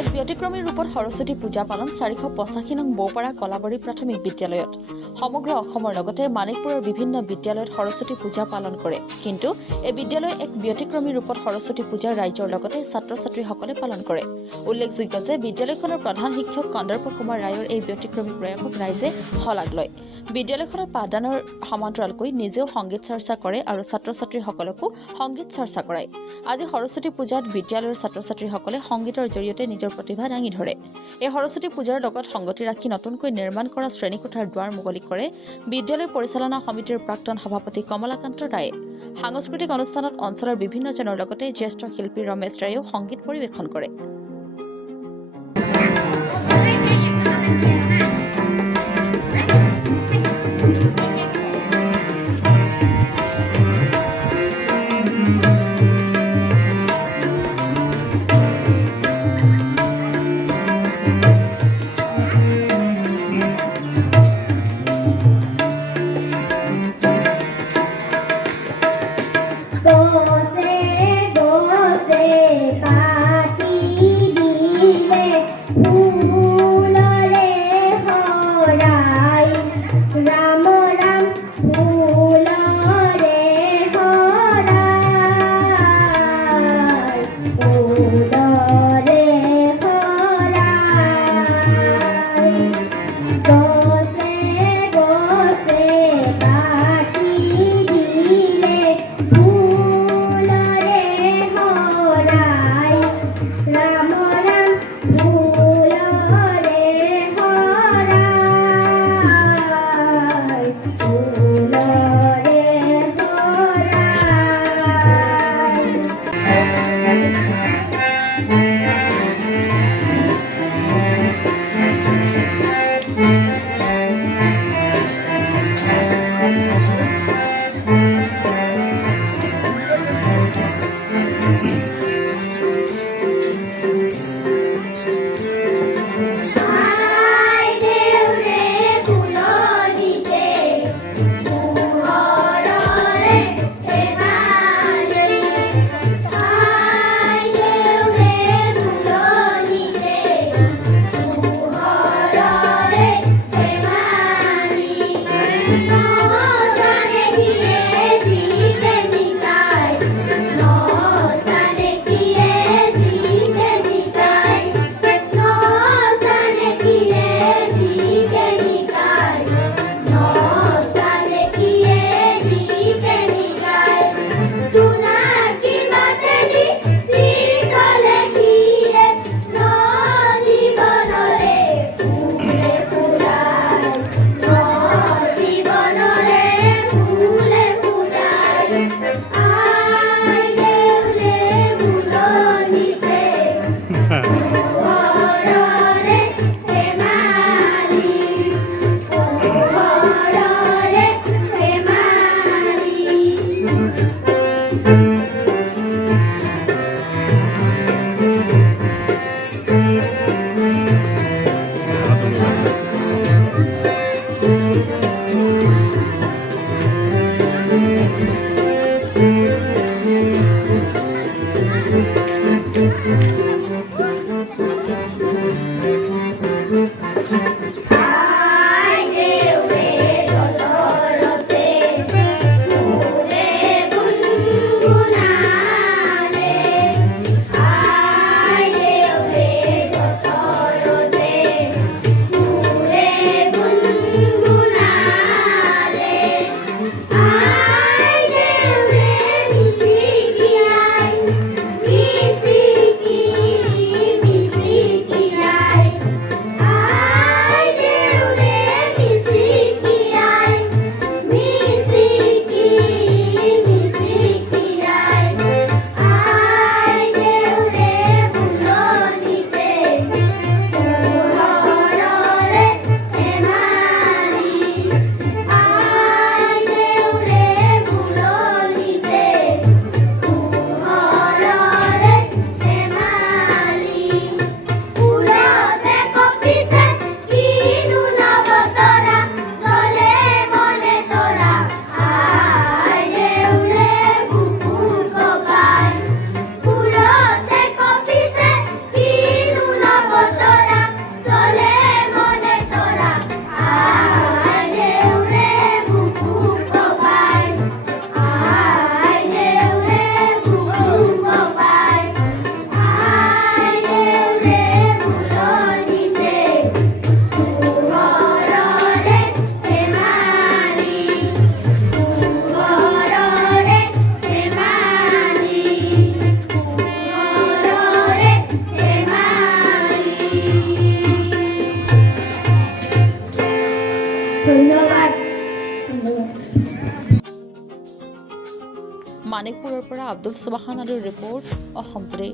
এক ব্যতিক্ৰমী ৰূপত সৰস্বতী পূজা পালন 485 নং বৌপাৰা কলাবাৰী প্ৰাথমিক বিদ্যালয়ত সমগ্ৰ অসমৰ লগতে মানিকপুৰৰ বিভিন্ন বিদ্যালয়ত সৰস্বতী পূজা পালন কৰে। কিন্তু এই বিদ্যালয় এক ব্যতিক্ৰমী ৰূপত সৰস্বতী পূজা ৰাইজৰ লগতে ছাত্ৰ-ছাত্ৰীসকলে পালন কৰে। উল্লেখযোগ্য যে বিদ্যালয়খনৰ প্ৰধান শিক্ষক কন্দৰ্প কুমাৰ ৰায়ৰ এই ব্যতিক্ৰমী প্ৰয়াসক ৰাইজে শলাগ লয়। বিদ্যালয়খনৰ পাঠদানৰ সমান্তৰালকৈ নিজেও সংগীত চৰ্চা কৰে আৰু ছাত্ৰ-ছাত্ৰীসকলকো সংগীত চৰ্চা কৰায়। আজি সৰস্বতী পূজাত বিদ্যালয়ৰ ছাত্ৰ-ছাত্ৰীসকলে সংগীতৰ জৰিয়তে নিজৰ প্ৰতিভা দাঙি ধৰে। এই সৰস্বতী পূজাৰ লগত সংগতি ৰাখি নতুনকৈ নিৰ্মাণ কৰা শ্ৰেণীকোঠাৰ দুৱাৰ মুকলি কৰে বিদ্যালয় পৰিচালনা সমিতিৰ প্ৰাক্তন সভাপতি কমলাকান্ত ৰায়ে। সাংস্কৃতিক অনুষ্ঠানত অঞ্চলৰ বিভিন্নজনৰ লগতে জ্যেষ্ঠ শিল্পী ৰমেশ ৰায়েও সংগীত পৰিৱেশন কৰে। মানিকপুৰৰ পৰা আব্দুল সুবাহান আদিৰ ৰিপৰ্ট অসম টুডে।